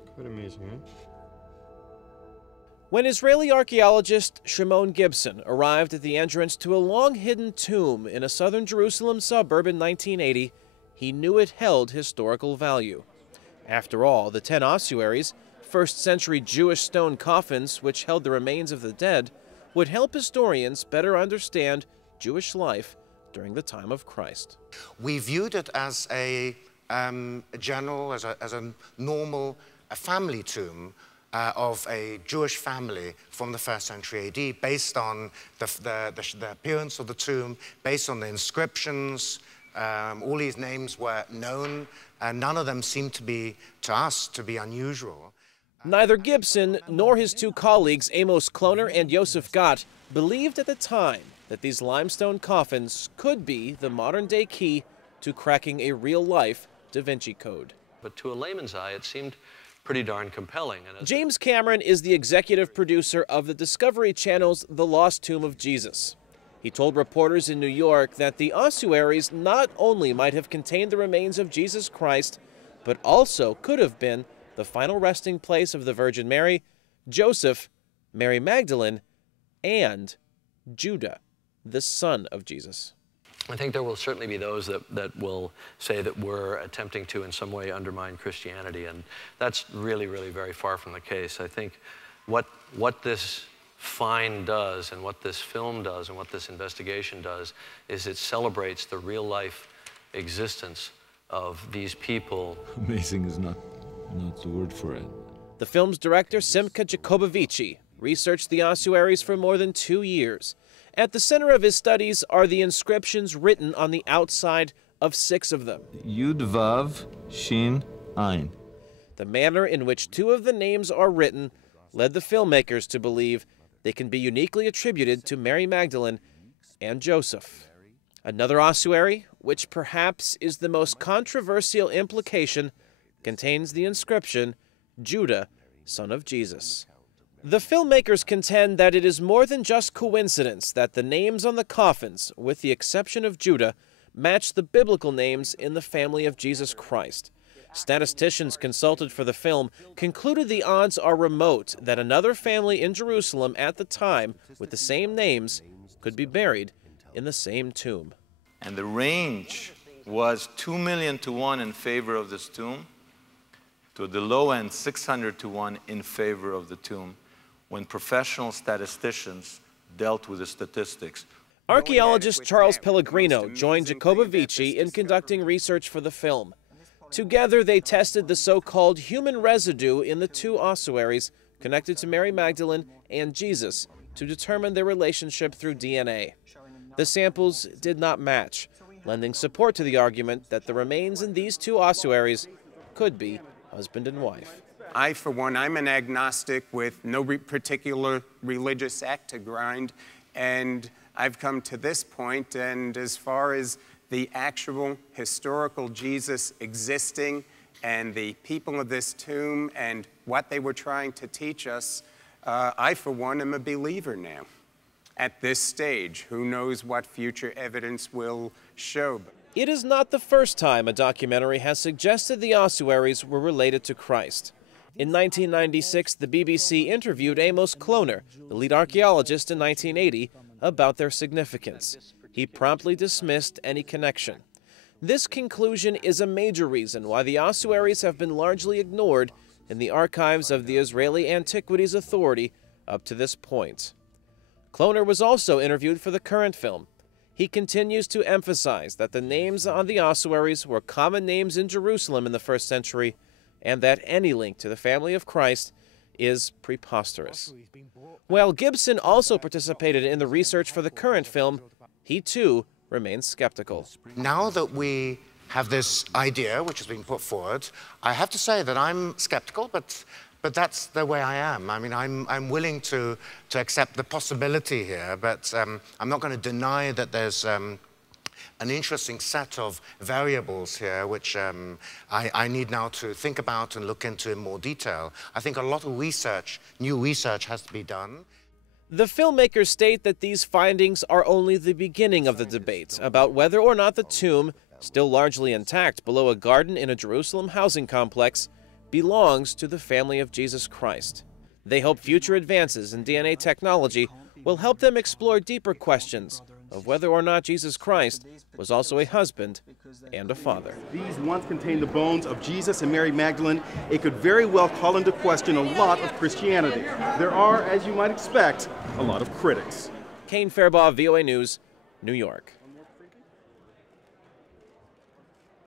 It's quite amazing, eh? When Israeli archaeologist Shimon Gibson arrived at the entrance to a long-hidden tomb in a southern Jerusalem suburb in 1980, he knew it held historical value. After all, the 10 ossuaries, first-century Jewish stone coffins which held the remains of the dead, would help historians better understand Jewish life during the time of Christ. We viewed it as a general, as a normal family tomb of a Jewish family from the 1st century AD, based on the appearance of the tomb, based on the inscriptions. All these names were known, and none of them seemed to us to be unusual. Neither Gibson nor his two colleagues, Amos Kloner and Joseph Gott, believed at the time that these limestone coffins could be the modern-day key to cracking a real-life Da Vinci Code. But to a layman's eye, it seemed pretty darn compelling. James Cameron is the executive producer of the Discovery Channel's The Lost Tomb of Jesus. He told reporters in New York that the ossuaries not only might have contained the remains of Jesus Christ, but also could have been the final resting place of the Virgin Mary, Joseph, Mary Magdalene, and Judah, the son of Jesus. I think there will certainly be those that will say that we're attempting to in some way undermine Christianity, and that's really, really very far from the case. I think what this find does, and what this film does, and what this investigation does, is it celebrates the real-life existence of these people. Amazing is not the word for it. The film's director, Simcha Jacobovici, researched the ossuaries for more than 2 years. At the center of his studies are the inscriptions written on the outside of 6 of them. Yud Vav Shin Ein. The manner in which 2 of the names are written led the filmmakers to believe they can be uniquely attributed to Mary Magdalene and Joseph. Another ossuary, which perhaps is the most controversial implication, contains the inscription, Judah, son of Jesus. The filmmakers contend that it is more than just coincidence that the names on the coffins, with the exception of Judah, match the biblical names in the family of Jesus Christ. Statisticians consulted for the film concluded the odds are remote that another family in Jerusalem at the time with the same names could be buried in the same tomb. And the range was 2 million to 1 in favor of this tomb, to the low end 600 to 1 in favor of the tomb, when professional statisticians dealt with the statistics. Archaeologist Charles Pellegrino joined Jacobovici in conducting research for the film. Together, they tested the so-called human residue in the 2 ossuaries connected to Mary Magdalene and Jesus to determine their relationship through DNA. The samples did not match, lending support to the argument that the remains in these 2 ossuaries could be husband and wife. I, for one, I'm an agnostic with no particular religious act to grind, and I've come to this point, and as far as the actual historical Jesus existing and the people of this tomb and what they were trying to teach us, I, for one, am a believer now. At this stage, who knows what future evidence will show. It is not the first time a documentary has suggested the ossuaries were related to Christ. In 1996, the BBC interviewed Amos Kloner, the lead archaeologist in 1980, about their significance. He promptly dismissed any connection. This conclusion is a major reason why the ossuaries have been largely ignored in the archives of the Israeli Antiquities Authority up to this point. Kloner was also interviewed for the current film. He continues to emphasize that the names on the ossuaries were common names in Jerusalem in the 1st century, and that any link to the family of Christ is preposterous. While Gibson also participated in the research for the current film, he too remains skeptical. Now that we have this idea which has been put forward, I have to say that I'm skeptical, but that's the way I am. I mean, I'm willing to accept the possibility here, but I'm not going to deny that there's an interesting set of variables here which I need now to think about and look into in more detail. I think a lot of research, new research, has to be done. The filmmakers state that these findings are only the beginning of the debate about whether or not the tomb, still largely intact below a garden in a Jerusalem housing complex, belongs to the family of Jesus Christ. They hope future advances in DNA technology will help them explore deeper questions of whether or not Jesus Christ was also a husband and a father. These once contained the bones of Jesus and Mary Magdalene. It could very well call into question a lot of Christianity. There are, as you might expect, a lot of critics. Kane Fairbaugh, VOA News, New York.